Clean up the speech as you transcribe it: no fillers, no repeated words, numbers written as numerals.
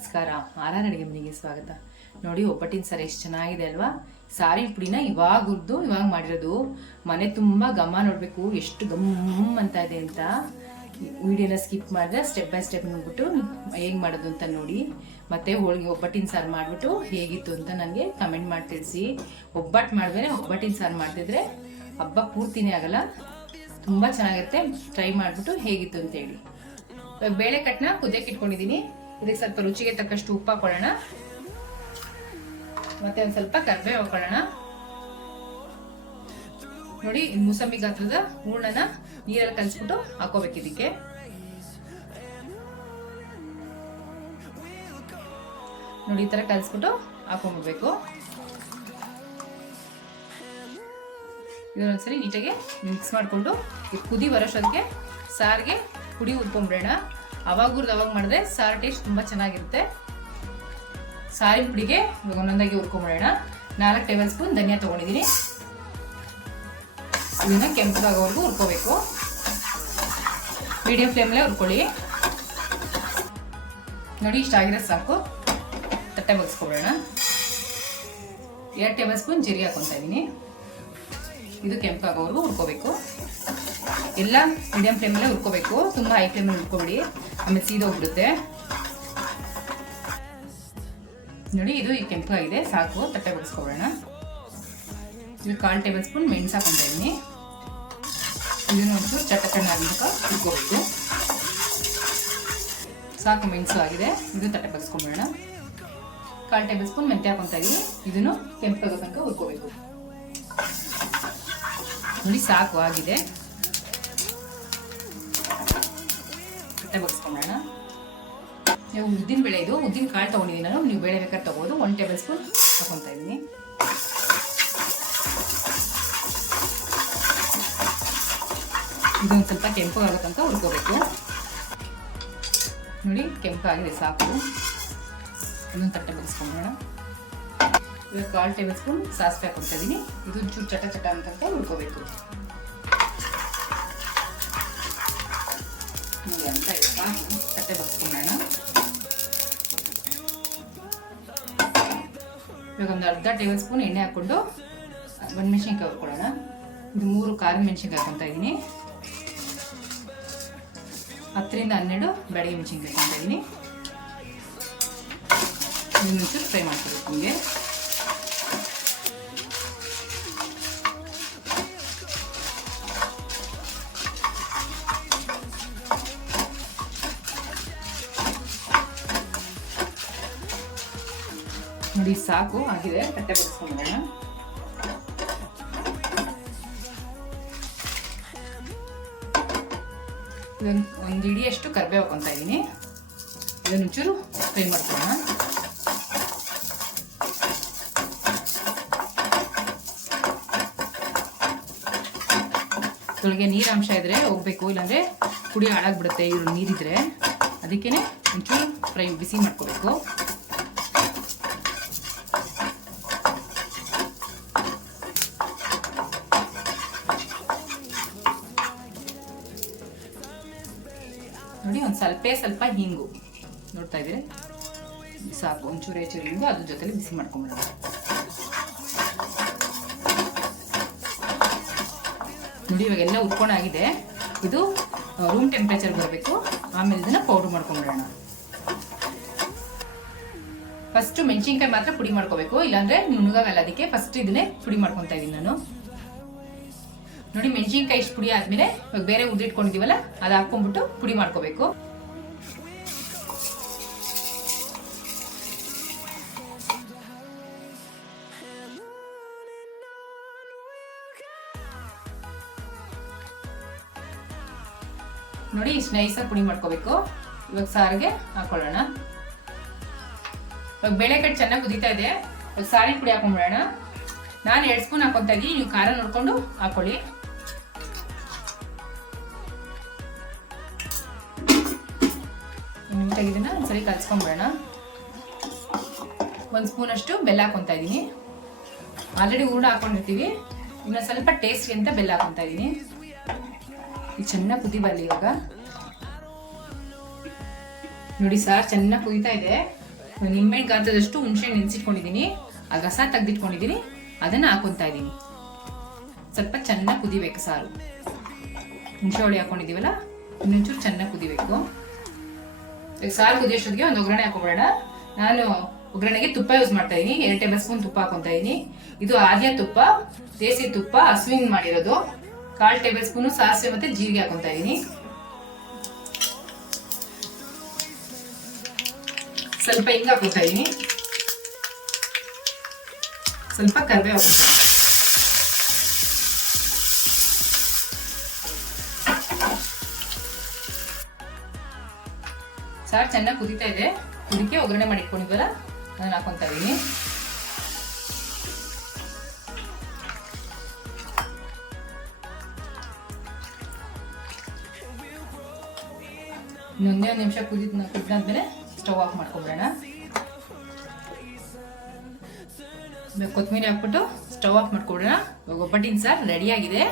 ನಮಸ್ಕಾರ. ಆರ್ ಅಡುಗೆ ಮನೆಗೆ ಸ್ವಾಗತ. ನೋಡಿ, ಒಬ್ಬಟ್ಟಿನ ಸಾರು ಎಷ್ಟು ಚೆನ್ನಾಗಿದೆ ಅಲ್ವಾ. ಸಾರಿನ ಪುಡಿನ ಇವಾಗ ಹುರಿದು ಇವಾಗ ಮಾಡಿರೋದು. ಮನೆ ತುಂಬ ಘಮ ನೋಡಬೇಕು ಎಷ್ಟು ಗಮ್ ಅಂತ ಇದೆ ಅಂತ. ವಿಡಿಯೋನ ಸ್ಕಿಪ್ ಮಾಡಿದ್ರೆ ಸ್ಟೆಪ್ ಬೈ ಸ್ಟೆಪ್ ನೋಡ್ಬಿಟ್ಟು ಹೇಗೆ ಮಾಡೋದು ಅಂತ ನೋಡಿ. ಮತ್ತು ಹೋಳಿಗೆ ಒಬ್ಬಟ್ಟಿನ ಸಾರು ಮಾಡಿಬಿಟ್ಟು ಹೇಗಿತ್ತು ಅಂತ ನನಗೆ ಕಮೆಂಟ್ ಮಾಡಿ ತಿಳಿಸಿ. ಒಬ್ಬಟ್ಟು ಮಾಡಿದ್ರೆ ಒಬ್ಬಟ್ಟಿನ ಸಾರು ಮಾಡ್ತಿದ್ರೆ ಹಬ್ಬ ಪೂರ್ತಿನೇ ಆಗಲ್ಲ, ತುಂಬ ಚೆನ್ನಾಗಿರುತ್ತೆ. ಟ್ರೈ ಮಾಡಿಬಿಟ್ಟು ಹೇಗಿತ್ತು ಅಂತೇಳಿ. ಬೇಳೆ ಕಟ್ಟನ ಕುದಿಯಕ್ಕೆ ಇಟ್ಕೊಂಡಿದ್ದೀನಿ. ಇದಕ್ಕೆ ಸ್ವಲ್ಪ ರುಚಿಗೆ ತಕ್ಕಷ್ಟು ಉಪ್ಪು ಹಾಕೊಳ್ಳೋಣ. ಮತ್ತೆ ಒಂದು ಸ್ವಲ್ಪ ಕರಿಬೇವು ಹಾಕೊಳ್ಳೋಣ. ನೋಡಿ, ಮೂಸಂಬಿ ಗಾತ್ರದ ಹೂರ್ಣನ ನೀರಲ್ಲಿ ಕಲಿಸ್ಬಿಟ್ಟು ಹಾಕೋಬೇಕು ಇದಕ್ಕೆ. ನೋಡಿ, ಈ ತರ ಕಲಿಸ್ಬಿಟ್ಟು ಹಾಕೊಂಡ್ಬಿಡ್ಬೇಕು. ಇದನ್ನೊಂದ್ಸರಿ ನೀಟಾಗಿ ಮಿಕ್ಸ್ ಮಾಡಿಕೊಂಡು ಕುದಿ ಬರೋಷ್ಟೊತ್ತಿಗೆ ಸಾರಿಗೆ ಪುಡಿ ಉರ್ಕೊಂಡ್ಬಿಡೋಣ. ಅವಾಗ ಹುರಿದು ಅವಾಗ ಮಾಡಿದ್ರೆ ಸಾರು ಟೇಸ್ಟ್ ತುಂಬ ಚೆನ್ನಾಗಿರುತ್ತೆ. ಸಾರಿನ ಪುಡಿಗೆ ಒಂದೊಂದಾಗಿ ಹುರ್ಕೊಂಡ್ಬಿಡೋಣ. 4 ಟೇಬಲ್ ಸ್ಪೂನ್ ಧನಿಯಾ ತೊಗೊಂಡಿದ್ದೀನಿ. ಇದನ್ನ ಕೆಂಪಗಾಗೋವರೆಗೂ ಹುರ್ಕೋಬೇಕು. ಮೀಡಿಯಂ ಫ್ಲೇಮಲ್ಲೇ ಹುರ್ಕೊಳ್ಳಿ. ನೋಡಿ, ಇಷ್ಟ ಆಗಿರೋ ಸಾಕು. ತಟ್ಟೆ ಬಗ್ಸ್ಕೊಬಿಡೋಣ. 2 ಟೇಬಲ್ ಸ್ಪೂನ್ ಜೀರಿಗೆ ಹಾಕೊತಾ ಇದ್ದೀನಿ. ಇದು ಕೆಂಪಾಗೋವರೆಗೂ ಹುರ್ಕೋಬೇಕು. ಎಲ್ಲ ಮೀಡಿಯಂ ಫ್ಲೇಮಲ್ಲೇ ಹುರ್ಕೋಬೇಕು, ತುಂಬ ಹೈ ಫ್ಲೇಮಲ್ಲಿ ಹುರ್ಕೊಬಿಡಿ, ಆಮೇಲೆ ಸೀದೋಗ್ಬಿಡುತ್ತೆ. ನೋಡಿ, ಇದು ಈ ಕೆಂಪಾಗಿದೆ, ಸಾಕು. ತಟ್ಟೆ ಬಡಿಸ್ಕೊಬಿಡೋಣ. ಇದು 1/4 ಟೇಬಲ್ ಸ್ಪೂನ್ ಮೆಣಸು ಹಾಕೊತಾ ಇದ್ದೀನಿ. ಇದನ್ನು ಒಂಚೂರು ಚಟಕಣ್ಣಾಗ ಹುರ್ಕೋಬೇಕು. ಸಾಕು, ಮೆಣಸು ಆಗಿದೆ. ಇದು ತಟ್ಟೆ ಬಡಿಸ್ಕೊಂಬಿಡೋಣ. 1/4 ಟೇಬಲ್ ಸ್ಪೂನ್ ಮೆಂತ್ಯ ಹಾಕೊತಾ ಇದ್ದೀನಿ. ಇದನ್ನು ಕೆಂಪಾಗೋ ತನಕ ಹುರ್ಕೋಬೇಕು. ನೋಡಿ, ಸಾಕು, ಆಗಿದೆ. ತಟ್ಟೆ ಬಗ್ಸ್ಕೊಂಬೋಣ. ನೀವು ಉದ್ದಿನ ಬೇಳೆ, ಇದು ಉದ್ದಿನ ಕಾಳು ತೊಗೊಂಡಿದ್ದೀನಿ ನಾನು. ನೀವು ಬೇಳೆ ಬೇಕಾದ್ರೆ ತೊಗೋಬೋದು. 1 ಟೇಬಲ್ ಸ್ಪೂನ್ ಹಾಕೊತಾ ಇದ್ದೀನಿ. ಇದೊಂದು ಸ್ವಲ್ಪ ಕೆಂಪಗಾಗೋ ತನಕ ಹುರ್ಕೋಬೇಕು. ನೋಡಿ, ಕೆಂಪಾಗಿದೆ, ಸಾಕು. ಇದೊಂದು ತಟ್ಟೆ ಬಗ್ಸ್ಕೊಂಬೋಣ. ಇವಾಗ 1/4 ಟೇಬಲ್ ಸ್ಪೂನ್ ಸಾಸಿವೆ ಹಾಕೊತಾ ಇದ್ದೀನಿ. ಇದು ಚೂರು ಚಟ ಚಟ ಅಂತ ಹುರ್ಕೋಬೇಕು. ನೋಡಿ, ಅಂತ ತಟ್ಟೆ ಬಗ್ಸ್ಕೊಂಬೋಣ. ಇವಾಗ ಒಂದು ಅರ್ಧ ಟೇಬಲ್ ಸ್ಪೂನ್ ಎಣ್ಣೆ ಹಾಕ್ಕೊಂಡು ಒಣಮೆಣಸಿನ್ಕಾಯಿ ಹುರ್ಕೊಳ್ಳೋಣ. ಇದು 3 ಖಾರದ ಮೆಣಸಿನ್ಕಾಯಿ ಹಾಕೊತಾ ಇದ್ದೀನಿ. 10 ರಿಂದ 12 ಬ್ಯಾಡಗಿ ಮೆಣಸಿನ್ಕಾಯಿ ಹಾಕೊತಾ ಇದ್ದೀನಿ. ಇದನ್ನು ಒಂಚೂರು ಫ್ರೈ ಮಾಡ್ಕೊಬೇಕು. ನಿಮಗೆ ನೋಡಿ, ಸಾಕು, ಆಗಿದೆ. ತಟ್ಟೆ ಬಡಿಸ್ಕೊಂಡ್ಬಿಡೋಣ. ಒಂದು ಇಡಿಯಷ್ಟು ಕರಿಬೇವು ಹಾಕೊತಾ ಇದ್ದೀನಿ. ಇದನ್ನು ಒಂಚೂರು ಫ್ರೈ ಮಾಡ್ಕೊಳ್ಳೋಣ. ಇದರೊಳಗೆ ನೀರಾಂಶ ಇದ್ರೆ ಹೋಗ್ಬೇಕು, ಇಲ್ಲಾಂದ್ರೆ ಪುಡಿ ಹಾಳಾಗ್ಬಿಡುತ್ತೆ. ಇವ್ರು ನೀರಿದ್ರೆ ಅದಕ್ಕೇನೆ ಒಂಚೂರು ಫ್ರೈ ಬಿಸಿ ಮಾಡ್ಕೋಬೇಕು. ನೋಡಿ, ಒಂದು ಸ್ವಲ್ಪ ಹಿಂಗು ನೋಡ್ತಾ ಇದ್ದೀರಿ, ಸಾಕು. ಒಂಚೂರು ಹಿಂಗು ಅದ್ರ ಜೊತೆಲಿ ಬಿಸಿ ಮಾಡ್ಕೊಂಬಿಡೋಣ. ನೋಡಿ, ಇವಾಗೆಲ್ಲ ಉಟ್ಕೊಂಡಾಗಿದೆ. ಇದು ರೂಮ್ ಟೆಂಪ್ರೇಚರ್ ಬರಬೇಕು. ಆಮೇಲೆ ಇದನ್ನ ಪೌಡರ್ ಮಾಡ್ಕೊಂಬಿಡೋಣ. ಫಸ್ಟ್ ಮೆಣಸಿನ್ಕಾಯಿ ಮಾತ್ರ ಪುಡಿ ಮಾಡ್ಕೋಬೇಕು, ಇಲ್ಲಾಂದ್ರೆ ನುಣ್ಣಗಾಗಲ್ಲ. ಅದಕ್ಕೆ ಫಸ್ಟ್ ಇದನ್ನೇ ಪುಡಿ ಮಾಡ್ಕೊತಾ ಇದ್ದೀನಿ ನಾನು. ನೋಡಿ, ಮೆಣಸಿನ್ಕಾಯಿ ಇಷ್ಟು ಪುಡಿ ಆದ್ಮೇಲೆ ಇವಾಗ ಬೇರೆ ಉದ್ದಿಟ್ಕೊಂಡಿದೀವಲ್ಲ, ಅದು ಹಾಕೊಂಡ್ಬಿಟ್ಟು ಪುಡಿ ಮಾಡ್ಕೋಬೇಕು. ನೋಡಿ, ಇಷ್ಟು ನೈಸಾಗಿ ಪುಡಿ ಮಾಡ್ಕೋಬೇಕು. ಇವಾಗ ಸಾರಿಗೆ ಹಾಕೊಳ್ಳೋಣ. ಇವಾಗ ಬೇಳೆ ಕಟ್ಟು ಚೆನ್ನಾಗಿ ಕುದೀತಾ ಇದೆ. ಇವಾಗ ಸಾರಿನ ಪುಡಿ ಹಾಕೊಂಡ್ಬಿಡೋಣ. ನಾನು 2 ಸ್ಪೂನ್ ಹಾಕೊತಾ ಇದ್ದೀನಿ. ನೀವು ಖಾರ ನೋಡ್ಕೊಂಡು ಹಾಕೊಳ್ಳಿ. ನೀಟಾಗಿ ಇದನ್ನ ಒಂದ್ಸರಿ ಕಲ್ಸ್ಕೊಂಡ್ಬಿಡೋಣ. 1 ಸ್ಪೂನ್ ಅಷ್ಟು ಬೆಲ್ಲ ಹಾಕೊತಾ ಇದ್ದೀನಿ. ಆಲ್ರೆಡಿ ಹೂರ್ಣ ಹಾಕೊಂಡಿರ್ತೀವಿ. ಇನ್ನು ಸ್ವಲ್ಪ ಟೇಸ್ಟ್ಗೆ ಅಂತ ಬೆಲ್ಲ ಹಾಕೊತಾ ಇದ್ದೀನಿ. ಇದು ಚೆನ್ನಾಗಿ ಕುದಿ ಬರಲಿ. ಇವಾಗ ನೋಡಿ, ಸಾರು ಚೆನ್ನಾಗಿ ಕುದೀತಾ ಇದೆ. ನಿಂಬೆಹಣ್ಣು ಗಾತ್ರದಷ್ಟು ಹುಣಸೆ ನೆನೆಸಿಟ್ಕೊಂಡಿದ್ದೀನಿ, ಆ ರಸ ತೆಗೆದಿಟ್ಕೊಂಡಿದ್ದೀನಿ, ಅದನ್ನು ಹಾಕೊತಾ ಇದ್ದೀನಿ. ಸ್ವಲ್ಪ ಚೆನ್ನಾಗಿ ಕುದಿಬೇಕು ಸಾರು. ಹುಣಸೆ ಹುಳಿ ಹಾಕೊಂಡಿದ್ದೀವಲ್ಲ, ಇನ್ನೊಂಚೂರು ಚೆನ್ನಾಗಿ ಕುದಿಬೇಕು. ಈಗ ಸಾರು ಕುದಿಯೋಷ್ಟೊತ್ತಿಗೆ ಒಂದು ಒಗ್ಗರಣೆ ಹಾಕೊಂಡ್ಬೇಡ. ನಾನು ಒಗ್ಗರಣೆಗೆ ತುಪ್ಪ ಯೂಸ್ ಮಾಡ್ತಾ ಇದ್ದೀನಿ. 2 ಟೇಬಲ್ ಸ್ಪೂನ್ ತುಪ್ಪ ಹಾಕೊತಾ ಇದ್ದೀನಿ. ಇದು ಆದ್ಯ ತುಪ್ಪ, ದೇಸಿ ತುಪ್ಪ, ಹಸುವಿನ ಮಾಡಿರೋದು. 1/4 ಟೇಬಲ್ ಸ್ಪೂನು ಸಾಸಿವೆ ಮತ್ತೆ ಜೀರಿಗೆ ಹಾಕೊತಾ ಇದ್ದೀನಿ. ಸ್ವಲ್ಪ ಹಿಂಗ ಹಾಕೋತಾ ಇದ್ದೀನಿ. ಸ್ವಲ್ಪ ಕರಿಬೇವು ಹಾಕೋತಾ ಇದ್ದೀನಿ. ಸಾರು ಚೆನ್ನಾಗಿ ಕುದೀತಾ ಇದೆ. ಕುದಿಕೆ ಒಗ್ಗರಣೆ ಮಾಡಿ ಇಟ್ಕೊಂಡಿದ್ವಲ್ಲ ಅದನ್ನ ಹಾಕೊತಾ ಇದ್ದೀನಿ. ಇನ್ನೊಂದೇ 1 ನಿಮಿಷ ಕುದಿದಾದ್ಮೇಲೆ ಸ್ಟವ್ ಆಫ್ ಮಾಡ್ಕೊಬಿಡೋಣ. ಕೊತ್ತಂಬರಿ ಹಾಕ್ಬಿಟ್ಟು ಸ್ಟವ್ ಆಫ್ ಮಾಡ್ಕೊಬಿಡೋಣ. ಒಬ್ಬಟ್ಟಿನ ಸಾರು ರೆಡಿ ಆಗಿದೆ.